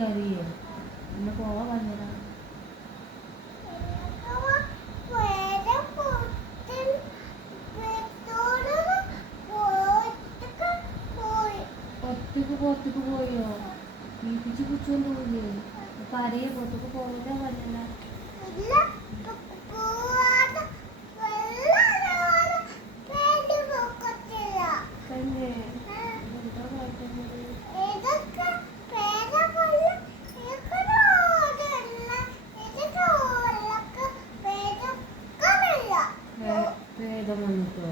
കറിയോ പിന്നെ പോവാ പറഞ്ഞതാ. പുറത്തേക്ക് പോയോ? വീട്ടിച്ച് കുച്ചോണ്ട് പോയില്ലേ? അപ്പൊ അറിയ പുറത്തേക്ക് പോകാൻ പറഞ്ഞല്ല. വേദം വന്നിട്ടോ?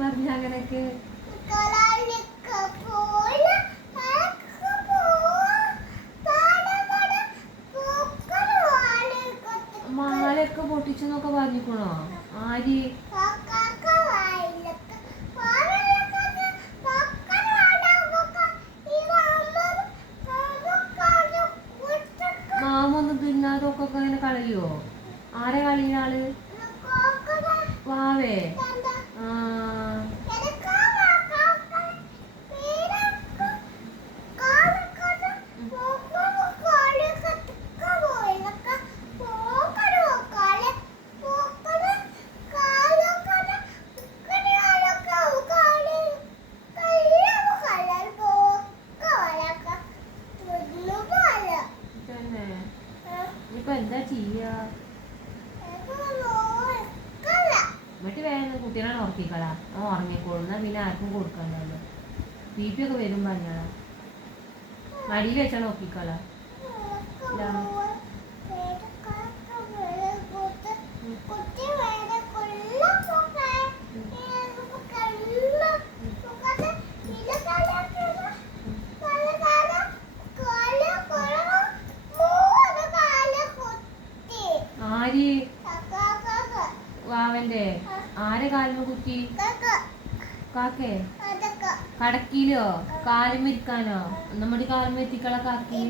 പറഞ്ഞ അങ്ങനെയൊക്കെ മാലയൊക്കെ പൊട്ടിച്ചെന്നൊക്കെ പറഞ്ഞിക്കണോ? ആര്? മാമൊന്നും തിന്നാതൊക്കെ ഇങ്ങനെ കളയോ? ആരെ കളിയ ആള്? വാവേ? ഇപ്പൊ എന്താ ചെയ്യാ? എന്നിട്ട് വേഗം കുട്ടീനെ ഉറക്കിക്കളാ. ഉറങ്ങിക്കോളുന്ന പിന്നെ ആർക്കും കൊടുക്കണ്ടല്ലോ. ബി പി ഒക്കെ വരും പറഞ്ഞാ മടിയിൽ വെച്ചാൽ നോക്കിക്കളാ. ആര്? വാവന്റെ? ആരെ കാലിന് കുത്തി? കാക്കേ? കടക്കിലോ? കാലുമിരിക്കാനോ? നമ്മുടെ കാലുമ എത്തിക്കള കാക്കി.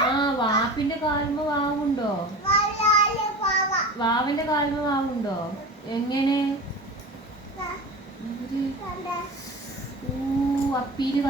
ആ വാപ്പിന്റെ കാലുമ വാവുണ്ടോ? വാവന്റെ കാലുമ വാവുണ്ടോ? എങ്ങനെ? അപ്പീല്